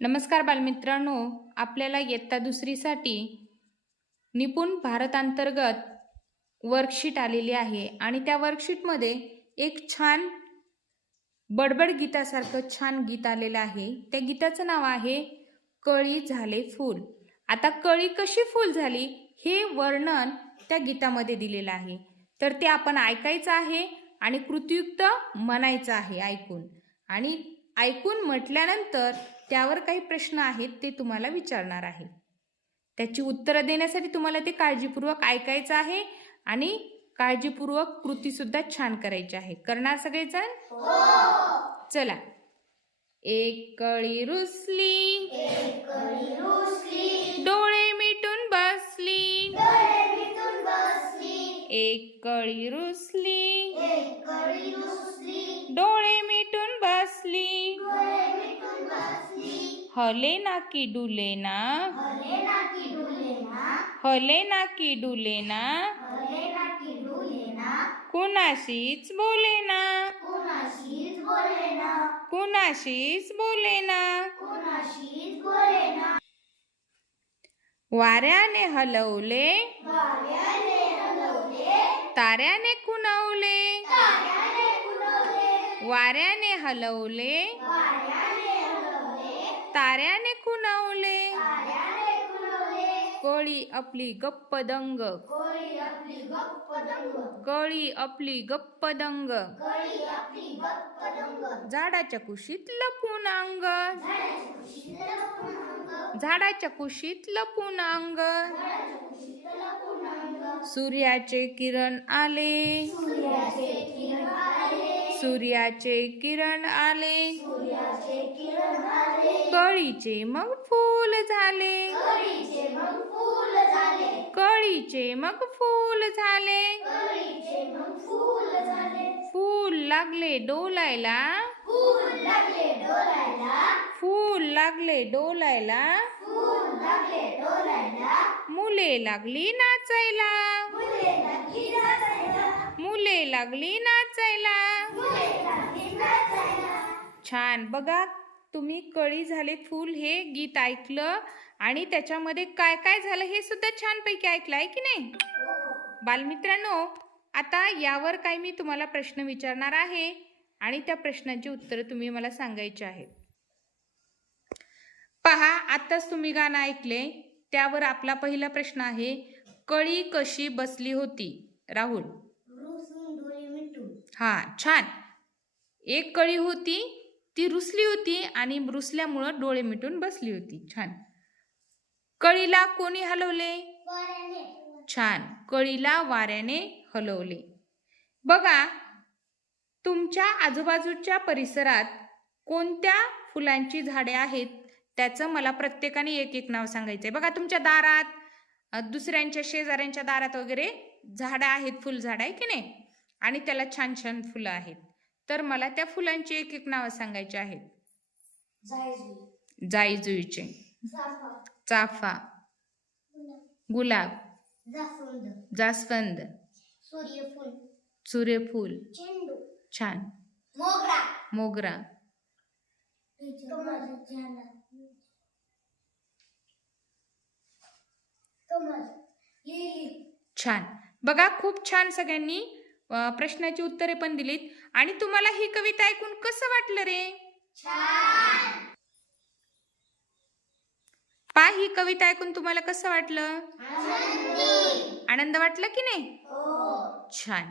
नमस्कार बालमित्रांनो, आपल्याला इयत्ता दुसरीसाठी निपुण भारतांतर्गत वर्कशीट आलेली आहे आणि त्या वर्कशीटमध्ये एक छान बडबड गीतासारखं छान गीत आलेलं आहे। त्या गीताचं नाव आहे कळी झाले फूल। आता कळी कशी फूल झाली हे वर्णन त्या गीतामध्ये दिलेलं आहे, तर ते आपण ऐकायचं आहे आणि कृतीयुक्त म्हणायचं आहे ऐकून। आणि ऐकून म्हटल्यानंतर त्यावर काही प्रश्न आहेत ते तुम्हाला विचारणार आहे। त्याची उत्तरं देण्यासाठी तुम्हाला ते काळजीपूर्वक ऐकायचं आहे आणि काळजीपूर्वक कृती सुद्धा छान करायची आहे। करणार सगळेजण? हो। चला। एक कळी रुसली, डोळे मिटून बसली, एक कळी रुसली, डोळे मिटून बसली, हले ना की डुले ना, हले ना की डुले ना, कुणाशीच बोले ना, कुणाशीच बोले ना, वाऱ्याने हलवले, ताऱ्याने खुणवले, वाऱ्याने हलवले, ताऱ्याने खुणवले, कळी आपली गप्प दंग, कळी आपली गप्प दंग, झाडाच्या कुशीत लपून अंग, झाडाच्या कुशीत लपून अंग, सूर्याचे किरण आले, सूर्याचे किरण आले, कळीचे मग फूल झाले, कळीचे मग फूल झाले, फूल लागले डोलायला, फूल लागले डोलायला, मुले लागली नाचायला, मुले लागली नाचायला। छान। बघा, तुम्ही कळी झाले फूल हे गीत ऐकलं आणि त्याच्यामध्ये काय काय झालं हे सुद्धा छानपैकी ऐकलं आहे की नाही बालमित्रांनो? आता यावर काही मी तुम्हाला प्रश्न विचारणार आहे आणि त्या प्रश्नांची उत्तरं तुम्ही मला सांगायची आहेत। पहा, आताच तुम्ही गाणं ऐकले, त्यावर आपला पहिला प्रश्न आहे, कळी कशी बसली होती? राहुल? हा, छान। एक कळी होती, ती रुसली होती आणि रुसल्यामुळं डोळे मिटून बसली होती। छान। कळीला कोणी हलवले? छान, कळीला वाऱ्याने हलवले। बघा, तुमच्या आजूबाजूच्या परिसरात कोणत्या फुलांची झाडे आहेत त्याचं मला प्रत्येकाने एक एक नाव सांगायचंय। बघा, तुमच्या दारात, दुसऱ्यांच्या शेजाऱ्यांच्या दारात वगैरे झाडं आहेत, फुलझाड आहे की नाही, आणि त्याला छान छान फुलं आहेत, तर मला त्या फुलांची एक एक नावं सांगायची आहेत। जाईजुईचे, चाफा, गुलाब, जास्वंद, सूर्यफूल, छान, मोगरा, छान। बघा, खूप छान सगळ्यांनी प्रश्नाची उत्तरे पण दिलीत। आणि तुम्हाला ही कविता ऐकून कसं वाटलं रे? पहा, ही कविता ऐकून तुम्हाला कसं वाटलं? आनंद वाटला की नाही? छान।